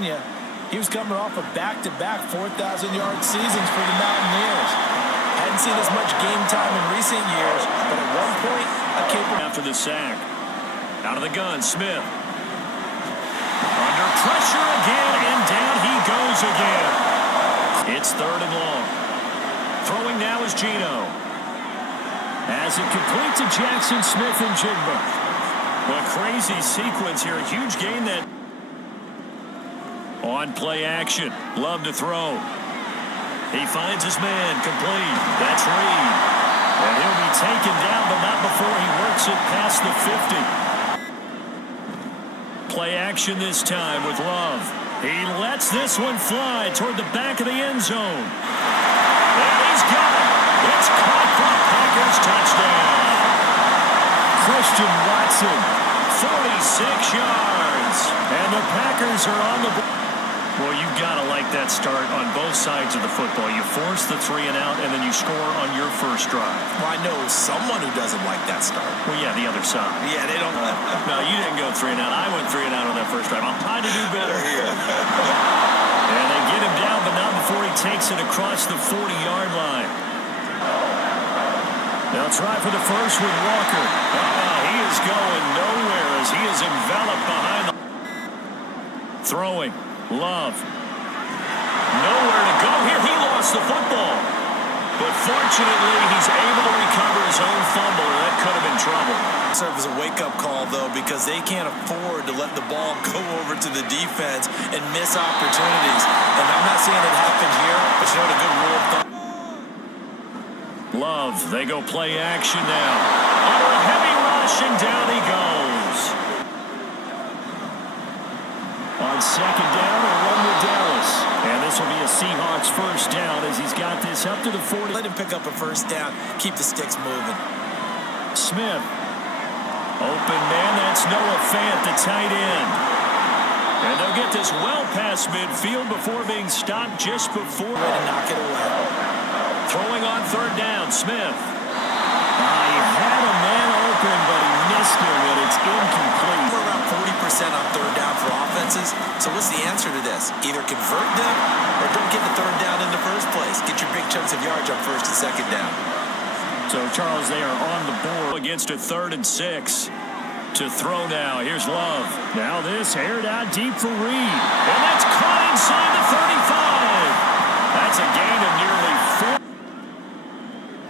Virginia. He was coming off of back-to-back 4,000-yard seasons for the Mountaineers. Hadn't seen as much game time in recent years, but at one point, a capable... After the sack. Out of the gun, Smith. Under pressure again, and down he goes again. It's 3rd and long. Throwing now is Geno. As it complete to Jackson Smith and Jigba. A crazy sequence here. A huge gain that... On play action. Love to throw. He finds his man. Complete. That's Reed. And he'll be taken down, but not before he works it past the 50. Play action this time with Love. He lets this one fly toward the back of the end zone. And he's got it. It's caught for the Packers touchdown. Christian Watson, 46 yards. And the Packers are on the board. Well, you've got to like that start on both sides of the football. You force the 3 and out, and then you score on your first drive. Well, I know someone who doesn't like that start. Well, yeah, the other side. Yeah, they don't. No, you didn't go 3 and out. I went 3 and out on that first drive. I'm trying to do better here. And they get him down, but not before he takes it across the 40-yard line. They'll try for the first with Walker. He is going nowhere as he is enveloped behind the... Throwing. Love. Nowhere to go here. He lost the football. But fortunately, he's able to recover his own fumble, or that could have been trouble. Serve as a wake-up call, though, because they can't afford to let the ball go over to the defense and miss opportunities. And I'm not seeing it happen here, but you know what a good rule of thumb. Love, they go play action now. Under a heavy rush, and down he goes. On 2nd down, a run with Dallas. And this will be a Seahawks first down as he's got this up to the 40. Let him pick up a first down. Keep the sticks moving. Smith. Open man, that's Noah Fant, the tight end. And they'll get this well past midfield before being stopped just before. Way to knock it away. Throwing on 3rd down, Smith. He had a man open, but he missed him, and it's incomplete. We're around 40% on 3rd down for offenses. So what's the answer to this? Either convert them or don't get the 3rd down in the first place. Get your big chunks of yards on 1st and 2nd down. So, Charles, they are on the board against a 3rd and 6. To throw now. Here's Love. Now this aired out deep for Reed. And that's caught inside the 35. That's a gain of nearly 4.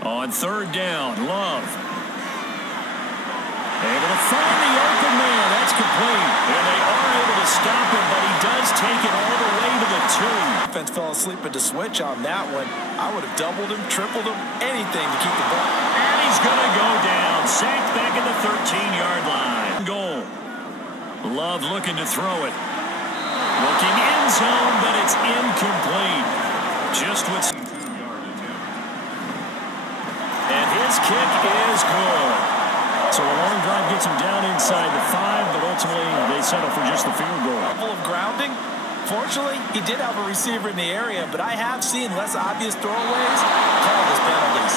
On 3rd down, Love. Able to find the open man. That's complete. And they are able to stop him, but he does take it all the way to the 2. Defense fell asleep at the switch on that one. I would have doubled him, tripled him, anything to keep the ball. And he's going to go down. Sacked back at the 13-yard line. Goal. Love looking to throw it. Looking end zone, but it's incomplete. Just what's... And his kick is good. So a long drive gets him down inside the 5, but ultimately they settle for just the field goal. Level of grounding. Fortunately, he did have a receiver in the area, but I have seen less obvious throwaways called as penalties.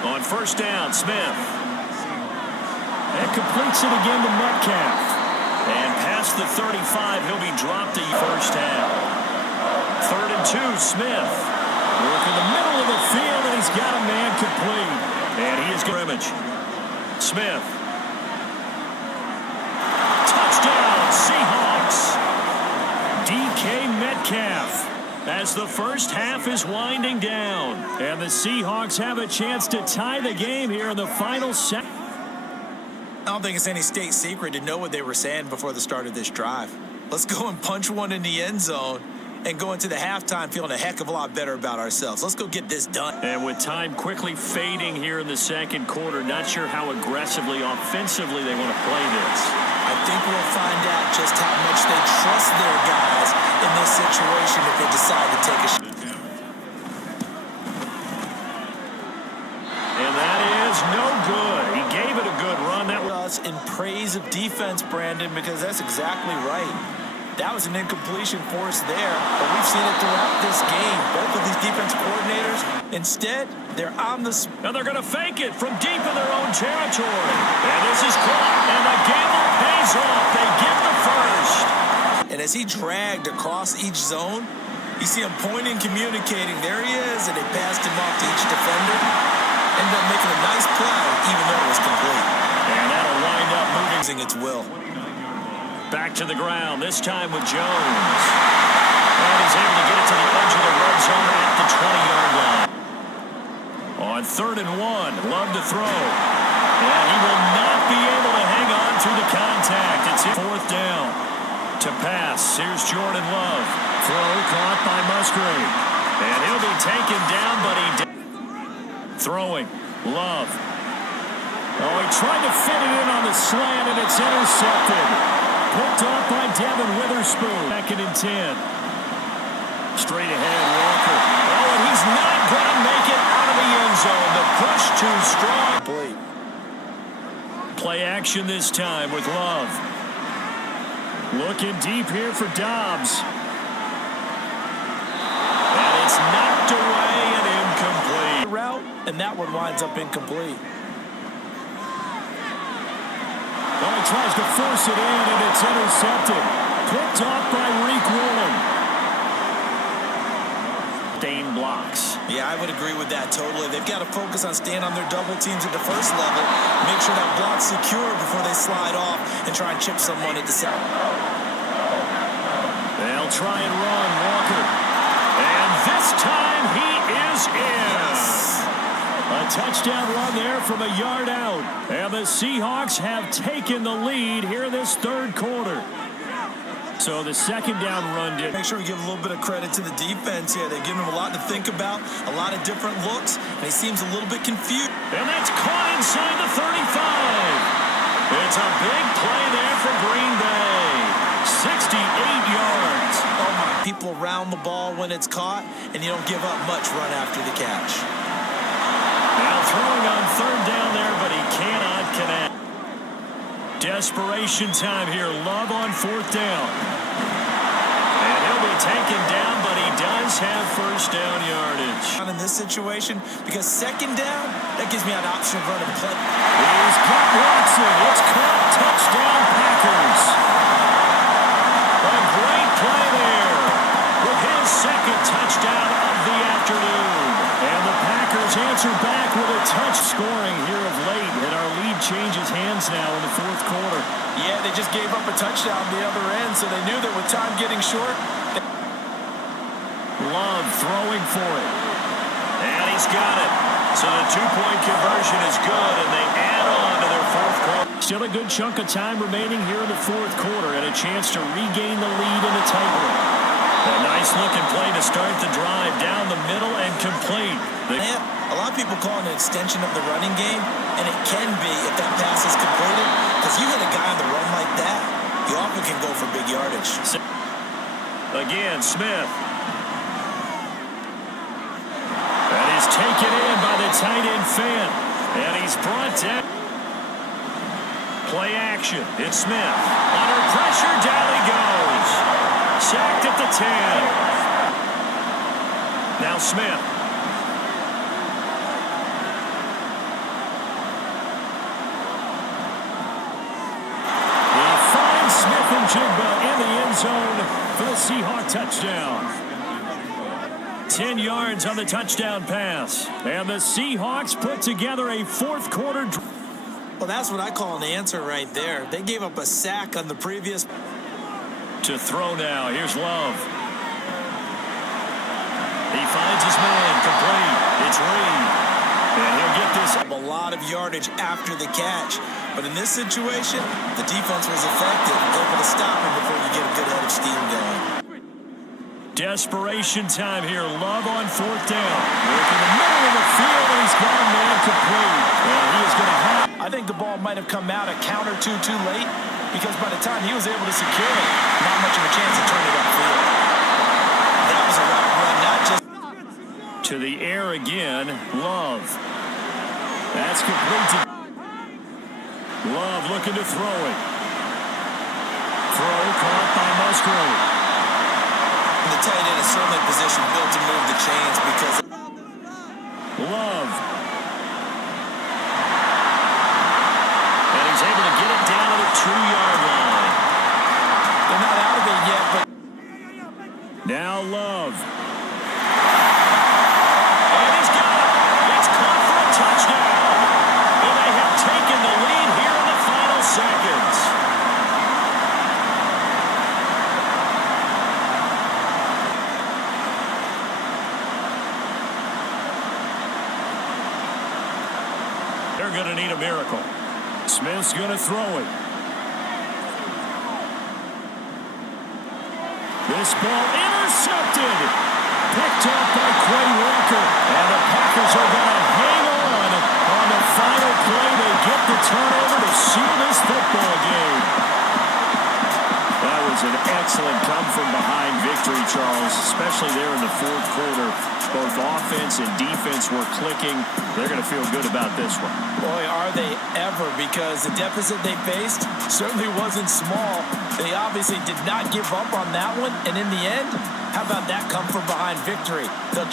On 1st down, Smith. And completes it again to Metcalf. And past the 35, he'll be dropped the first half. 3rd and 2, Smith. Work in the middle of the field, and he's got a man complete. And he is scrimmage. Smith. Touchdown, Seahawks. DK Metcalf. As the first half is winding down. And the Seahawks have a chance to tie the game here in the final set. I don't think it's any state secret to know what they were saying before the start of this drive. Let's go and punch one in the end zone and go into the halftime feeling a heck of a lot better about ourselves. Let's go get this done. And with time quickly fading here in the 2nd quarter, not sure how aggressively, offensively they want to play this. I think we'll find out just how much they trust their guys in this situation if they decide to take a shot. And that is no good. He gave it a good run. That was in praise of defense, Brandon, because that's exactly right. That was an incompletion force there, but we've seen it throughout this game. Both of these defense coordinators, instead, they're on the... And they're going to fake it from deep in their own territory. And this is caught, and the gamble pays off. They get the first. And as he dragged across each zone. You see him pointing, communicating. There he is, and they passed him off to each defender. Ended up making a nice play, even though it was complete. And that'll wind up moving Its will. back to the ground, this time with Jones. And he's able to get it to the edge of the red zone at the 20-yard line. On 3rd and 1, Love to throw. And he will not be able to hang on through the contact. It's 4th down. To pass, here's Jordan Love. Throw caught by Musgrave. And he'll be taken down, but he throwing. Love. Oh, he tried to fit it in on the slant, and it's intercepted. Picked off by Devin Witherspoon. 2nd and 10. Straight ahead, Walker. Oh, and he's not going to make it out of the end zone. The push too strong. Play action this time with Love. Looking deep here for Dobbs. And it's knocked away and incomplete. Route, and that one winds up incomplete. Well, he tries to force it in, and it's intercepted. Picked off by Reek Woolen. Dane blocks. Yeah, I would agree with that totally. They've got to focus on staying on their double teams at the first level. Make sure that block's secure before they slide off and try and chip someone at the second. They'll try and run, Walker. And this time he is in. Yes. A touchdown run there from a yard out. And the Seahawks have taken the lead here in this 3rd quarter. So the 2nd down run did. Make sure we give a little bit of credit to the defense here. They're giving him a lot to think about, a lot of different looks, and he seems a little bit confused. And that's caught inside the 35. It's a big play there for Green Bay. 68 yards. Oh my, people around the ball when it's caught, and you don't give up much run after the catch. Now throwing on 3rd down there, but he cannot connect. Desperation time here. Love on 4th down. And he'll be taken down, but he does have 1st down yardage. In this situation, because 2nd down, that gives me an option of running play. He's got Watson. It's caught. Touchdown, Packers. A great play there with his 2nd touchdown of the afternoon. And the Packers answer back with a touch. Scoring here of late, and our lead changes hands now in the 4th quarter. Yeah, they just gave up a touchdown on the other end, so they knew that with time getting short. Love throwing for it. And he's got it. So the 2-point conversion is good, and they add on to their 4th quarter. Still a good chunk of time remaining here in the 4th quarter, and a chance to regain the lead in a tight one. A nice-looking play to start the drive down the middle and complete. A lot of people call it an extension of the running game, and it can be if that pass is completed, because you hit a guy on the run like that, you often can go for big yardage. Again, Smith. That is taken in by the tight end Fant, and he's brought down. Play action. It's Smith. Under pressure, down he goes. Sacked at the 10. Now Smith. He finds Smith and Jigba in the end zone for the Seahawk touchdown. 10 yards on the touchdown pass. And the Seahawks put together a 4th quarter. Well, that's what I call an answer right there. They gave up a sack on the previous. To throw now. Here's Love. He finds his man. Complete. It's Reed. And he'll get this. A lot of yardage after the catch. But in this situation, the defense was effective, able to stop him before you get a good head of steam going. Desperation time here. Love on 4th down. Work in the middle of the field, and he's got a man complete. And he is going to have. I think the ball might have come out a count or two too late, because by the time he was able to secure it, not much of a chance to turn it upfield. That was a route run, not just. To the air again, Love. That's complete. Love looking to throw it. Throw caught by Musgrave. The tight end is certainly a position built to move the chains because. Love. And he's able to get it down to the 2-yard line. They're not out of it yet, but Now Love. And he's got it. It's caught for a touchdown. And they have taken the lead here in the final seconds. They're going to need a miracle. Smith's going to throw it. This ball intercepted. Picked up by Quay Walker. And the Packers are going to hang on the final play. They get the turnover to seal this football game. That was an excellent come-from-behind victory, Charles, especially there in the fourth quarter. Both offense and defense were clicking. They're going to feel good about this one. Boy, are they ever, because the deficit they faced certainly wasn't small. They obviously did not give up on that one, and in the end, how about that come-from-behind victory? They'll